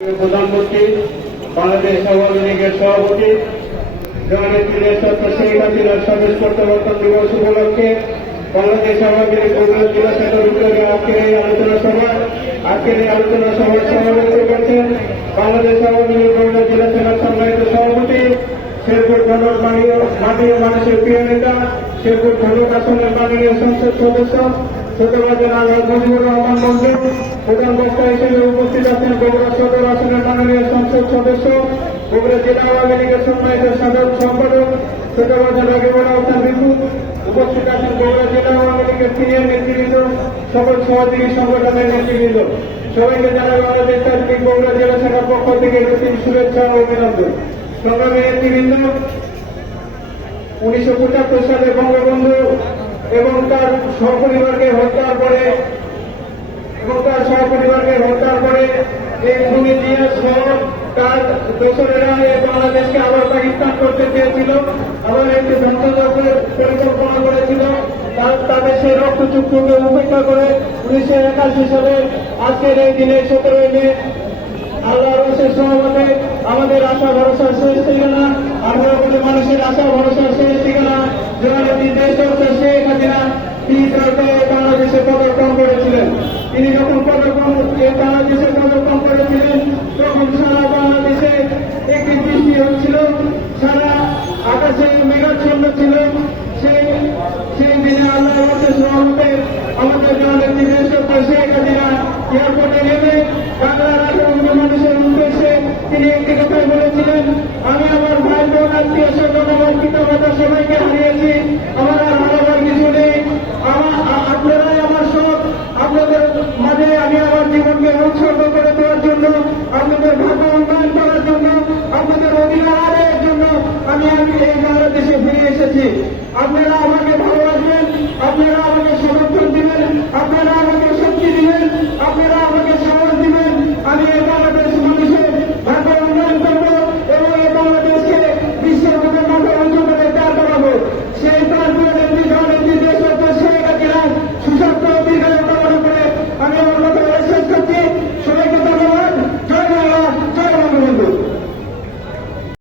প্রধানমন্ত্রী, বাংলাদেশ আওয়ামী লীগের সভাপতি জননেত্রী সত্য শেখ হাসিনার স্বদেশ প্রত্যাবর্তন দিবস উপলক্ষে বাংলাদেশ আওয়ামী লীগ কংগ্রেস জেলা শাখার উদ্যোগে আজকের এই আলোচনা সভা আজকের এই আলোচনা সভার সভাপতি করছেন বাংলাদেশ আওয়ামী লীগ কংগ্রেস জেলা শাখার সম্মানিত সভাপতি, শেরপুর ধনক মাননীয় মাননীয় মানুষের প্রিয় নেতা, শেরপুর ধনক আসনের মাননীয় সংসদ সদস্য, ছোটবাজার আল্লাহ মুজিবুর রহমান মন্দির প্রধান বক্তা হিসেবে উপস্থিত আছেন বগুড়া সদর আসনের মাননীয় সংসদ সদস্য বগুড়া জেলা আওয়ামী লীগের সম্মানিত সাধারণ সম্পাদক ছোটবাজার রাগেবড়া আহসান বিপুল উপস্থিত আছেন বগুড়া জেলা আওয়ামী লীগের সিনিয়র নেতৃবৃন্দ, সকল সহযোগী সংগঠনের নেতৃবৃন্দ। সবাইকে জানাই বাংলাদেশ তান্ত্রিক বগুড়া জেলা শাখার পক্ষ থেকে রুটিন শুভেচ্ছা ও অভিনন্দন। সংগ্রামী নেতৃবৃন্দ, উনিশশো পঁচাত্তর সালে বঙ্গবন্ধু এবং তার সহপরিবারকে হত্যার পরে এবং তার সহপরিবারকে হত্যার পরে এই ভূমি দিয়ে সহ তার দোসরেরা এই বাংলাদেশকে আবার পাকিস্তান করতে চেয়েছিল, আবার একটি ধ্বংসযজ্ঞের পরিকল্পনা করেছিল। তাদের সেই রক্তচুক্ষুকে উপেক্ষা করে উনিশশো একাশি সালে আজকের এই দিনে সতেরোই মে আল্লাহর রসের সহমতে আমাদের আশা ভরসা শেষ ঠিকানা আমরা বলে মানুষের আশা ভরসা শেষ ঠিকানা জননেত্রী দেশ সরকার শেখ হাসিনা তিনি বাংলাদেশে পদার্পণ করেছিলেন। তিনি যখন পদার্পণ ছিল সেই সেই দিনে আল্লাহ আমাদের আমাদের জননেত্রী দেশ সরকার শেখ হাসিনা এয়ারপোর্টে নেমে বাংলার আগ্রহ মানুষের উদ্দেশ্যে তিনি একটি কথা বলেছিলেন, আমি আমার ভাই বোন, আত্মীয় স্বজন, আমার পিতা মাতা সবাইকে এসেছি আপনারা আমাকে ভালোবাসবেন আপনারা